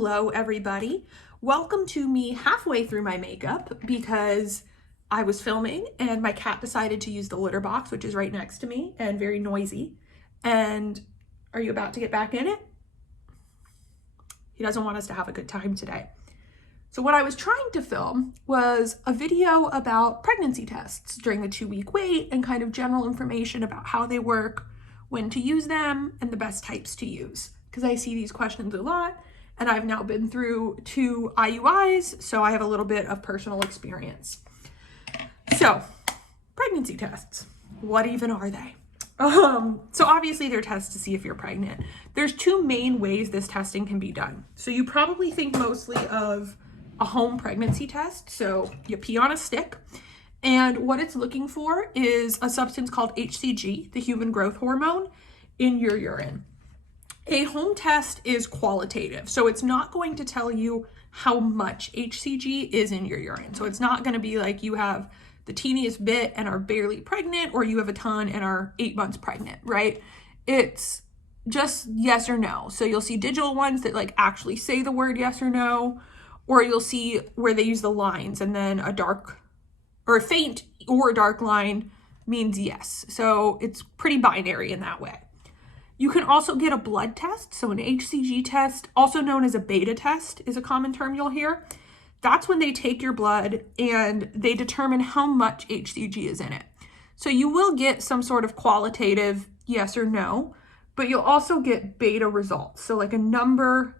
Hello, everybody. Welcome to me halfway through my makeup because I was filming and my cat decided to use the litter box, which is right next to me and very noisy. And are you about to get back in it? He doesn't want us to have a good time today. So what I was trying to film was a video about pregnancy tests during the 2-week wait and kind of general information about how they work, when to use them, and the best types to use. Because I see these questions a lot, and I've now been through 2 IUIs, so I have a little bit of personal experience. So, pregnancy tests. What even are they? So obviously they're tests to see if you're pregnant. There's 2 main ways this testing can be done. So you probably think mostly of a home pregnancy test. So you pee on a stick, and what it's looking for is a substance called HCG, the human growth hormone, in your urine. A home test is qualitative, so it's not going to tell you how much HCG is in your urine. So it's not going to be like you have the teeniest bit and are barely pregnant, or you have a ton and are 8 months pregnant, right? It's just yes or no. So you'll see digital ones that like actually say the word yes or no, or you'll see where they use the lines and then a dark or a faint or a dark line means yes. So it's pretty binary in that way. You can also get a blood test. So an HCG test, also known as a beta test, is a common term you'll hear. That's when they take your blood and they determine how much HCG is in it. So you will get some sort of qualitative yes or no, but you'll also get beta results. So like a number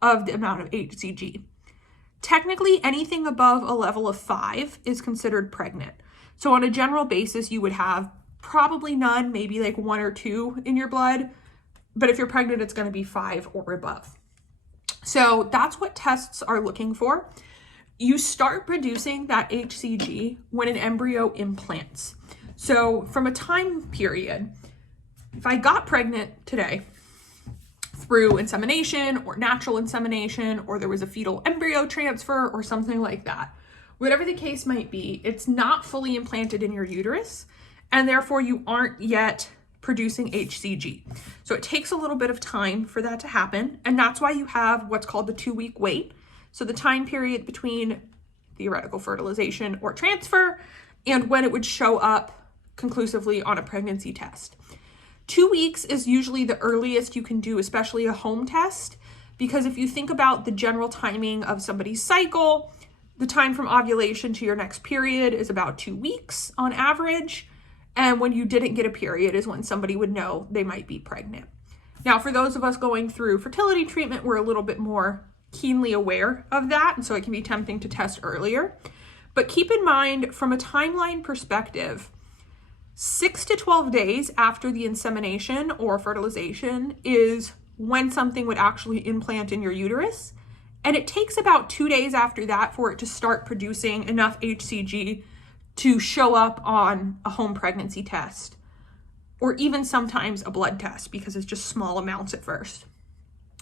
of the amount of HCG. Technically, anything above a level of 5 is considered pregnant. So on a general basis, you would have probably none, maybe like 1 or 2 in your blood. But if you're pregnant, it's going to be 5 or above. So that's what tests are looking for. You start producing that HCG when an embryo implants. So from a time period, if I got pregnant today through insemination or natural insemination, or there was a fetal embryo transfer or something like that, whatever the case might be, it's not fully implanted in your uterus, and therefore you aren't yet producing HCG. So it takes a little bit of time for that to happen, and that's why you have what's called the 2-week wait. So the time period between theoretical fertilization or transfer and when it would show up conclusively on a pregnancy test. 2 weeks is usually the earliest you can do, especially a home test, because if you think about the general timing of somebody's cycle, the time from ovulation to your next period is about 2 weeks on average. And when you didn't get a period is when somebody would know they might be pregnant. Now, for those of us going through fertility treatment, we're a little bit more keenly aware of that, and so it can be tempting to test earlier. But keep in mind, from a timeline perspective, 6 to 12 days after the insemination or fertilization is when something would actually implant in your uterus. And it takes about 2 days after that for it to start producing enough HCG to show up on a home pregnancy test, or even sometimes a blood test, because it's just small amounts at first.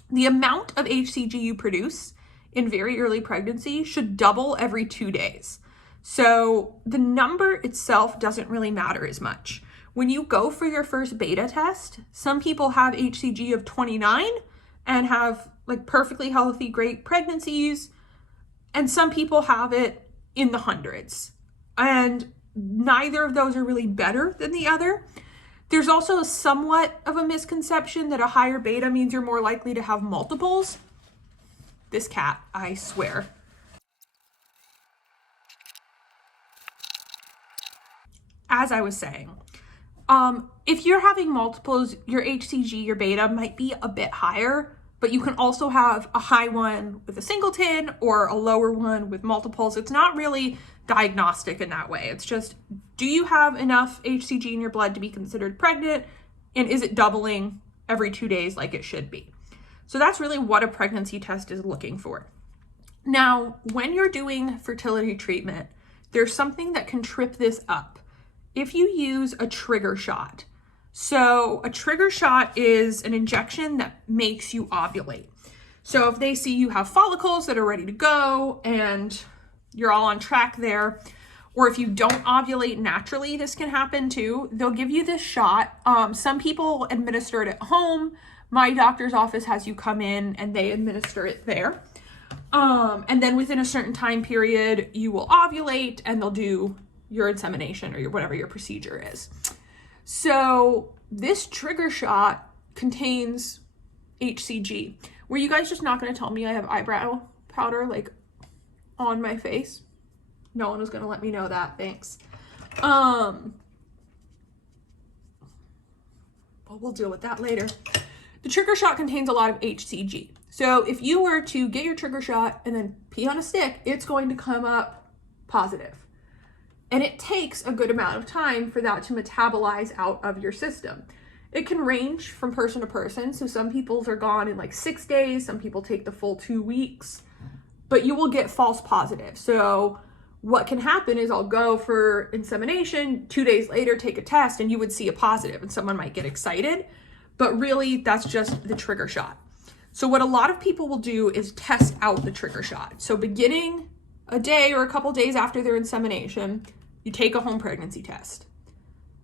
The amount of HCG you produce in very early pregnancy should double every 2 days. So the number itself doesn't really matter as much. When you go for your first beta test, some people have HCG of 29 and have like perfectly healthy, great pregnancies, and some people have it in the hundreds. And neither of those are really better than the other. There's also somewhat of a misconception that a higher beta means you're more likely to have multiples. This cat, I swear. As I was saying, if you're having multiples, your HCG, your beta might be a bit higher, but you can also have a high one with a singleton or a lower one with multiples. It's not really diagnostic in that way. It's just, do you have enough HCG in your blood to be considered pregnant? And is it doubling every 2 days like it should be? So that's really what a pregnancy test is looking for. Now, when you're doing fertility treatment, there's something that can trip this up. If you use a trigger shot. So a trigger shot is an injection that makes you ovulate. So if they see you have follicles that are ready to go and you're all on track there, or if you don't ovulate naturally, this can happen too. They'll give you this shot. Some people administer it at home. My doctor's office has you come in and they administer it there. And then within a certain time period, you will ovulate and they'll do your insemination or whatever your procedure is. So this trigger shot contains HCG. Were you guys just not going to tell me I have eyebrow powder like on my face? No one was going to let me know that. Thanks. Well, we'll deal with that later. The trigger shot contains a lot of HCG. So if you were to get your trigger shot and then pee on a stick, it's going to come up positive. And it takes a good amount of time for that to metabolize out of your system. It can range from person to person. So some people's are gone in like 6 days. Some people take the full 2 weeks, but you will get false positives. So what can happen is I'll go for insemination, 2 days later, take a test, and you would see a positive and someone might get excited, but really that's just the trigger shot. So what a lot of people will do is test out the trigger shot. So beginning a day or a couple days after their insemination, you take a home pregnancy test.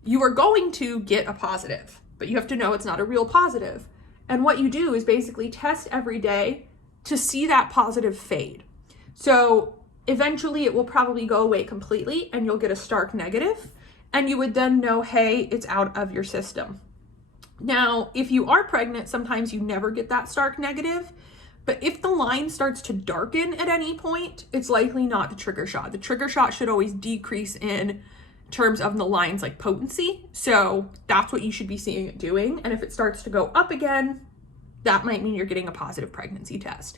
You are going to get a positive, but you have to know it's not a real positive. And what you do is basically test every day to see that positive fade. So eventually it will probably go away completely and you'll get a stark negative, and you would then know, hey, it's out of your system. Now, if you are pregnant, sometimes you never get that stark negative, but if the line starts to darken at any point, it's likely not the trigger shot. The trigger shot should always decrease in terms of the line's like potency. So that's what you should be seeing it doing. And if it starts to go up again, that might mean you're getting a positive pregnancy test.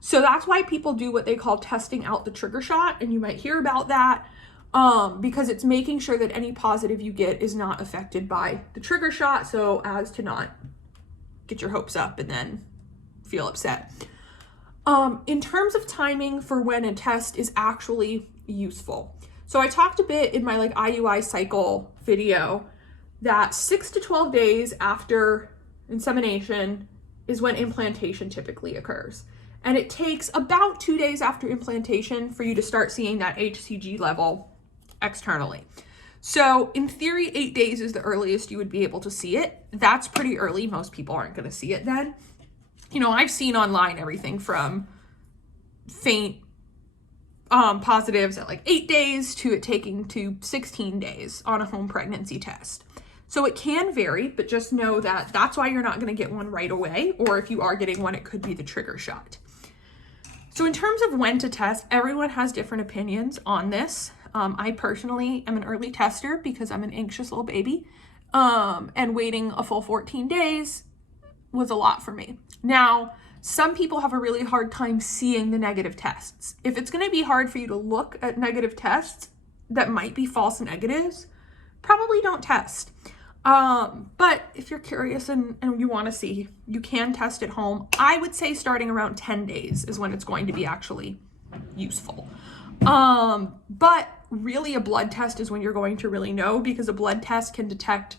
So that's why people do what they call testing out the trigger shot. And you might hear about that because it's making sure that any positive you get is not affected by the trigger shot, so as to not get your hopes up and then feel upset. In terms of timing for when a test is actually useful. So I talked a bit in my like IUI cycle video that 6 to 12 days after insemination is when implantation typically occurs. And it takes about 2 days after implantation for you to start seeing that HCG level externally. So in theory, 8 days is the earliest you would be able to see it. That's pretty early. Most people aren't going to see it then. You know, I've seen online everything from faint positives at like 8 days to it taking to 16 days on a home pregnancy test. So it can vary, but just know that that's why you're not going to get one right away. Or if you are getting one, it could be the trigger shot. So in terms of when to test, everyone has different opinions on this. I personally am an early tester because I'm an anxious little baby. And waiting a full 14 days was a lot for me. Now, some people have a really hard time seeing the negative tests. If it's going to be hard for you to look at negative tests that might be false negatives, probably don't test. But if you're curious and you want to see, you can test at home. I would say starting around 10 days is when it's going to be actually useful. But really a blood test is when you're going to really know, because a blood test can detect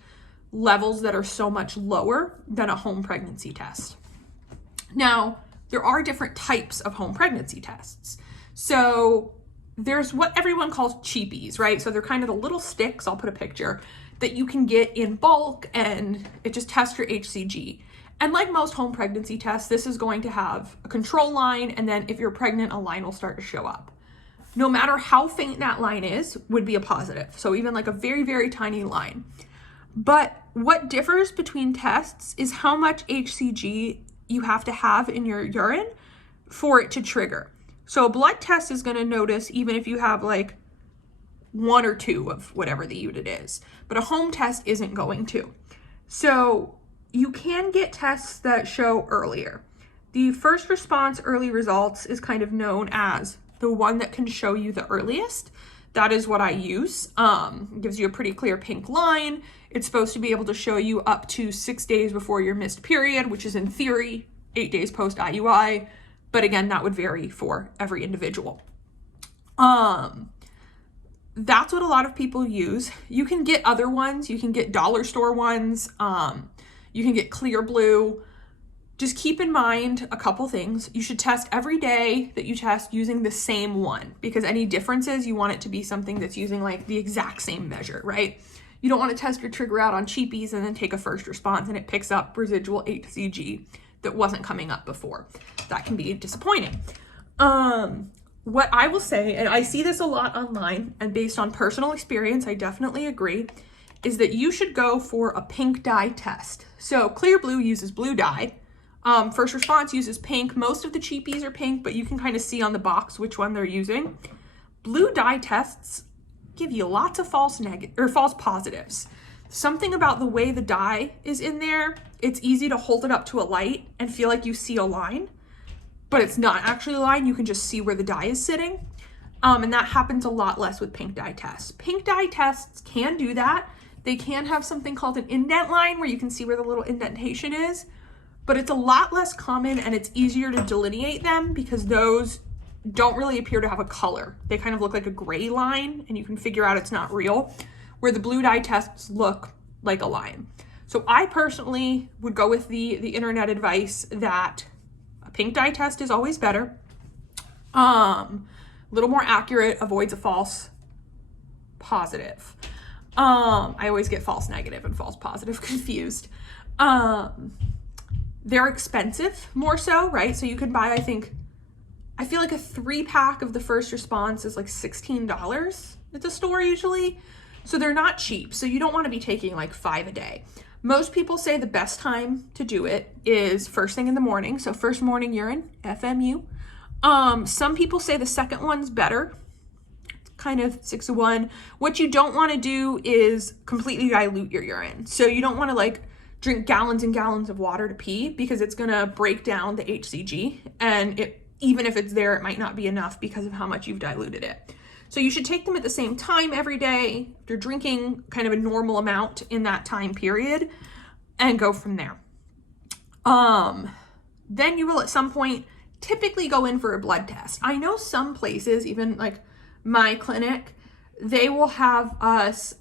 levels that are so much lower than a home pregnancy test. Now, there are different types of home pregnancy tests. So there's what everyone calls cheapies, right? So they're kind of the little sticks, I'll put a picture, that you can get in bulk, and it just tests your HCG. And like most home pregnancy tests, this is going to have a control line, and then if you're pregnant, a line will start to show up. No matter how faint that line is, would be a positive. So even like a very, very tiny line. But what differs between tests is how much HCG you have to have in your urine for it to trigger. So a blood test is going to notice even if you have like 1 or 2 of whatever the unit is, but a home test isn't going to. So you can get tests that show earlier. The first response early results is kind of known as the one that can show you the earliest. That is what I use. It gives you a pretty clear pink line. It's supposed to be able to show you up to 6 days before your missed period, which is in theory 8 days post IUI. But again, that would vary for every individual. That's what a lot of people use. You can get other ones. You can get dollar store ones. You can get Clear Blue. Just keep in mind a couple things. You should test every day that you test using the same one, because any differences, you want it to be something that's using like the exact same measure, right? You don't want to test your trigger out on cheapies and then take a first response and it picks up residual HCG that wasn't coming up before. That can be disappointing. What I will say, and I see this a lot online, and based on personal experience, I definitely agree, is that you should go for a pink dye test. So Clear Blue uses blue dye. First Response uses pink. Most of the cheapies are pink, but you can kind of see on the box which one they're using. Blue dye tests give you lots of false positives. Something about the way the dye is in there, it's easy to hold it up to a light and feel like you see a line, but it's not actually a line. You can just see where the dye is sitting. And that happens a lot less with pink dye tests. Pink dye tests can do that. They can have something called an indent line where you can see where the little indentation is, but it's a lot less common and it's easier to delineate them because those don't really appear to have a color. They kind of look like a gray line and you can figure out it's not real, where the blue dye tests look like a line. So I personally would go with the internet advice that a pink dye test is always better. A little more accurate, avoids a false positive. I always get false negative and false positive confused. They're expensive more so, right? So you can buy, I feel like a 3-pack of the First Response is like $16 at the store usually. So they're not cheap. So you don't want to be taking like 5 a day. Most people say the best time to do it is first thing in the morning. So first morning urine, FMU. Some people say the second one's better. Kind of 6-1. What you don't want to do is completely dilute your urine. So you don't want to like drink gallons and gallons of water to pee because it's going to break down the HCG, and even if it's there, it might not be enough because of how much you've diluted it. So you should take them at the same time every day. You're drinking kind of a normal amount in that time period and go from there. Then you will at some point typically go in for a blood test. I know some places, even like my clinic, they will have us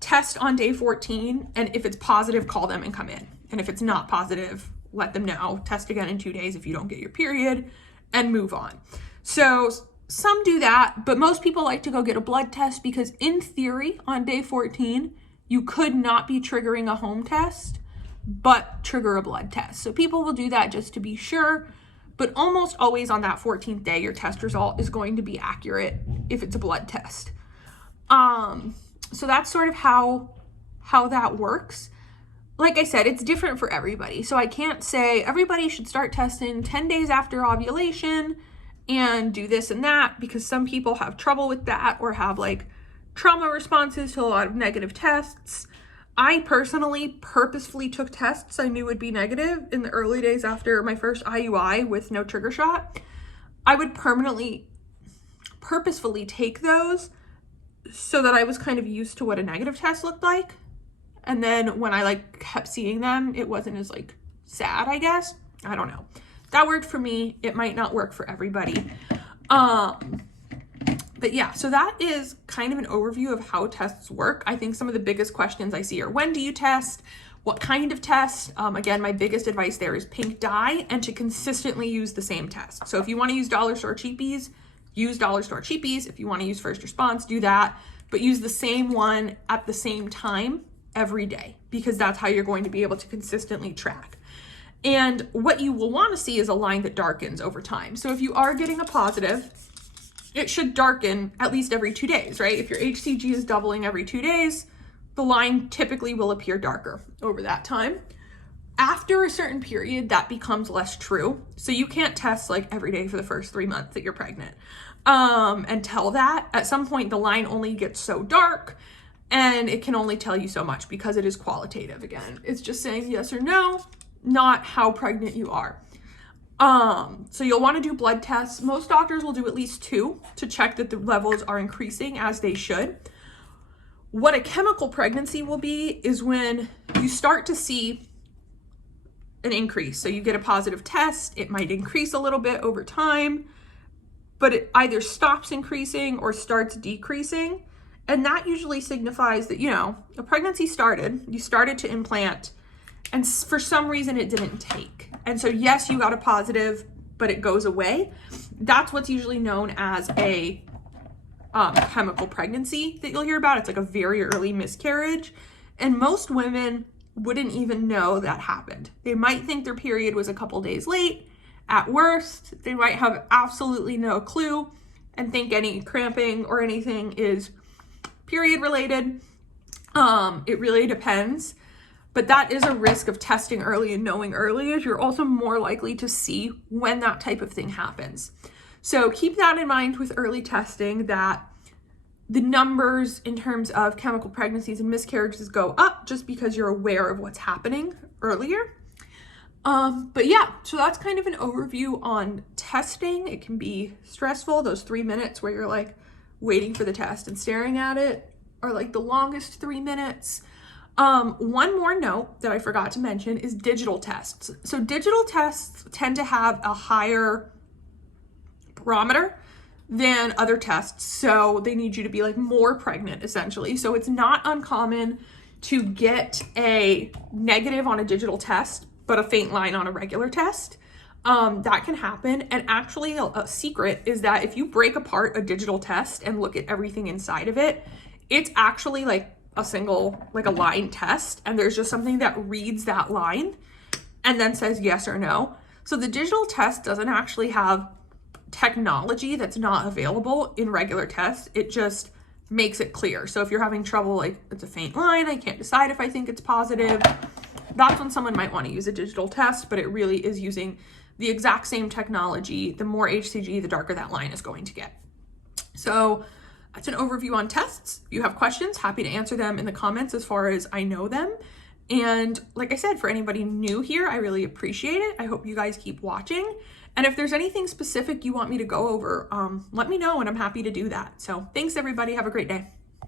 test on day 14, and if it's positive, call them and come in. And if it's not positive, let them know. Test again in 2 days if you don't get your period, and move on. So some do that, but most people like to go get a blood test because in theory, on day 14, you could not be triggering a home test, but trigger a blood test. So people will do that just to be sure, but almost always on that 14th day, your test result is going to be accurate if it's a blood test. So that's sort of how that works. Like I said, it's different for everybody. So I can't say everybody should start testing 10 days after ovulation and do this and that, because some people have trouble with that or have like trauma responses to a lot of negative tests. I personally purposefully took tests I knew would be negative in the early days after my first IUI with no trigger shot. I would purposefully take those so that I was kind of used to what a negative test looked like. And then when I like kept seeing them, it wasn't as like sad, I guess. I don't know. That worked for me. It might not work for everybody. But yeah, so that is kind of an overview of how tests work. I think some of the biggest questions I see are, when do you test? What kind of test? Again, my biggest advice there is pink dye and to consistently use the same test. So if you want to use dollar store cheapies, use dollar store cheapies. If you want to use First Response, do that, but use the same one at the same time every day, because that's how you're going to be able to consistently track. And what you will want to see is a line that darkens over time. So if you are getting a positive, it should darken at least every 2 days, right? If your HCG is doubling every 2 days, the line typically will appear darker over that time. After a certain period, that becomes less true. So you can't test like every day for the first 3 months that you're pregnant. Until that, at some point, the line only gets so dark and it can only tell you so much because it is qualitative. Again, it's just saying yes or no, not how pregnant you are. So you'll want to do blood tests. Most doctors will do at least 2 to check that the levels are increasing as they should. What a chemical pregnancy will be is when you start to see an increase. So you get a positive test, it might increase a little bit over time, but it either stops increasing or starts decreasing. And that usually signifies that, you know, a pregnancy started, you started to implant, and for some reason it didn't take. And so yes, you got a positive, but it goes away. That's what's usually known as a chemical pregnancy that you'll hear about. It's like a very early miscarriage. And most women wouldn't even know that happened. They might think their period was a couple days late. At worst, they might have absolutely no clue and think any cramping or anything is period related. It really depends. But that is a risk of testing early and knowing early, is you're also more likely to see when that type of thing happens. So keep that in mind with early testing, that the numbers in terms of chemical pregnancies and miscarriages go up just because you're aware of what's happening earlier. But yeah, so that's kind of an overview on testing. It can be stressful. Those 3 minutes where you're like waiting for the test and staring at it are like the longest 3 minutes. One more note that I forgot to mention is digital tests. So digital tests tend to have a higher barometer than other tests. So they need you to be like more pregnant essentially. So it's not uncommon to get a negative on a digital test, but a faint line on a regular test. That can happen. And actually a secret is that if you break apart a digital test and look at everything inside of it, it's actually like a single, like a line test. And there's just something that reads that line and then says yes or no. So the digital test doesn't actually have technology that's not available in regular tests. It just makes it clear. So if you're having trouble, like it's a faint line, I can't decide if I think it's positive, that's when someone might want to use a digital test, but it really is using the exact same technology. The more HCG, the darker that line is going to get. So that's an overview on tests. If you have questions, happy to answer them in the comments as far as I know them. And like I said, for anybody new here, I really appreciate it. I hope you guys keep watching. And if there's anything specific you want me to go over, let me know and I'm happy to do that. So thanks everybody. Have a great day.